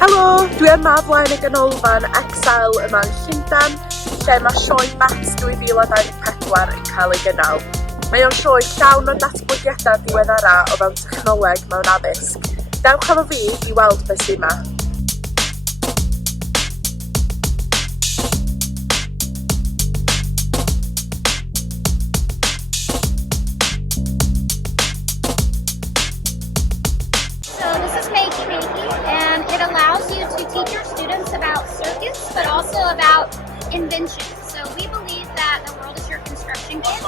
Helo, dwi yma flaen y ganolfan Excel yma yn Llundain, lle mae Sioe Mat 2024 yn cael ei gynnal. Mae o'n sioe llawn o datblygiadau diweddara o fewn dechnoleg mewn addysg. Dewch efo fi i weld beth sy'n yma. And it allows you to teach your students about circuits, but also about inventions. So we believe that the world is your construction kit,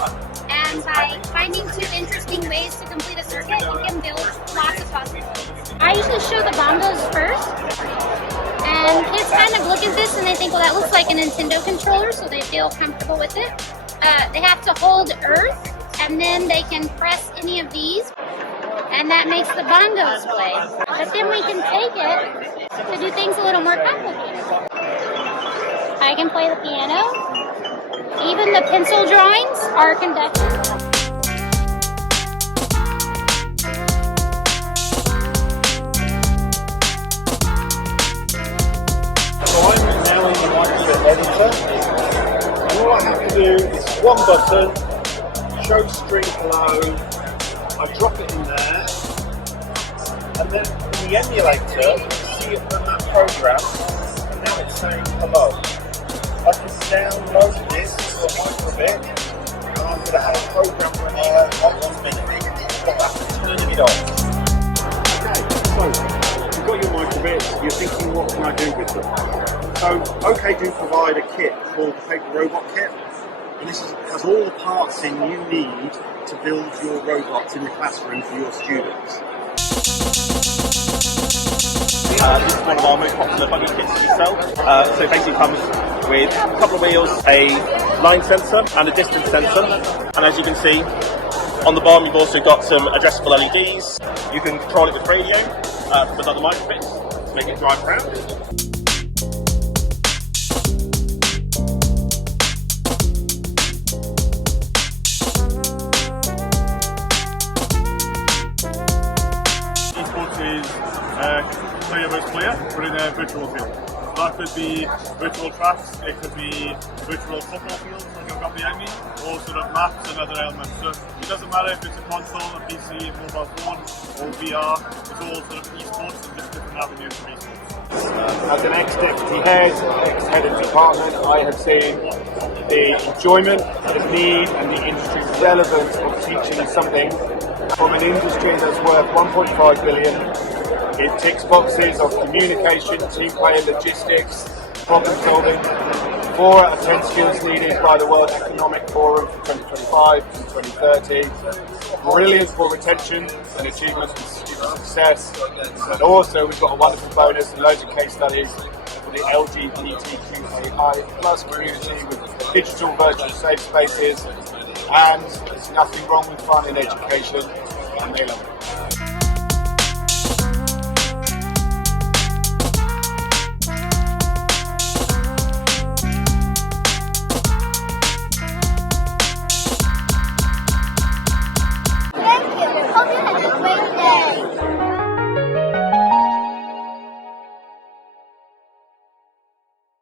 and by finding two interesting ways to complete a circuit, you can build lots of possibilities. I usually show the bongos first, and kids kind of look at this and they think, well, that looks like a Nintendo controller, so they feel comfortable with it. They have to hold Earth, and then they can press any of these, and that makes the bongos play. But then we can take it to do things a little more complicated. I can play the piano. Even the pencil drawings are conducted. So I'm now in the Microsoft editor. And all I have to do is one button, show string hello. I drop it in there, and then in the emulator, you can see it from that program, and now it's saying hello. I can download this to a Microbit, and I'm going to have a program for air on 1 minute. But that's turning it on. Okay, so you've got your Microbits, you're thinking, what can I do with them? So, OK do provide a kit called the Paper Robot Kit. And this has all the parts in you need to build your robots in the classroom for your students. This is one of our most popular buggy kits to sell. So it basically comes with a couple of wheels, a line sensor and a distance sensor. And as you can see, on the bottom you've also got some addressable LEDs. You can control it with radio, with other microbits to make it drive around. Is player versus player, but in a virtual field. So that could be virtual tracks, it could be virtual football fields like I've got behind me, or sort of maps and other elements. So it doesn't matter if it's a console, a PC, a mobile phone, or VR, it's all sort of esports and just different avenues of esports. As an ex-deputy head, ex-head of department, I have seen the enjoyment, the need and the industry relevance of teaching something from an industry that's worth 1.5 billion. It ticks boxes of communication, team play, logistics, problem solving. 4 out of 10 skills needed by the World Economic Forum for 2025 and 2030. Brilliant for retention and achievements and student success. And also we've got a wonderful bonus and loads of case studies for the LGBTQAI plus community with digital virtual safe spaces. And there's nothing wrong with fun in education, and they love it.